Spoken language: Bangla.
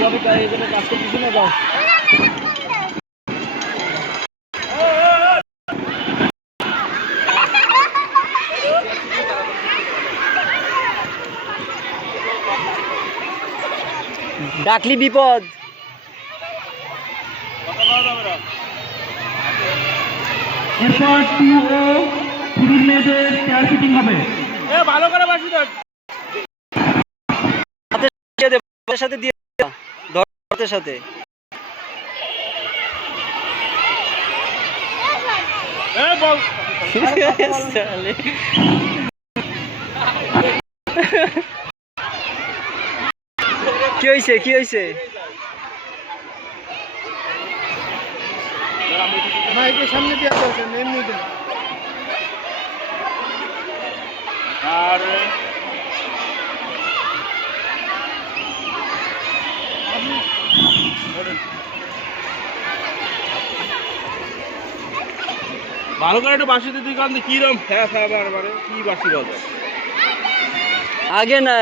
যাবে তাই এই জন্য কাজ করতেছি না যাও। ডাকলি বিপদ। এরপর 2 ও 3 মেয়েদের চেয়ার ফিটিং হবে। ভালো করে বাসি ধর সাথে দিয়ে ধরতে সাথে কি হয়েছে কি হয়েছে? মাইকের সামনে দিয়ে আসছেন এমনি দেন। আর ভালো করে একটা বাসি দিতে কারণ কিরম ফ্যা ফ্যা বারবারে কি বাসি বল আগে না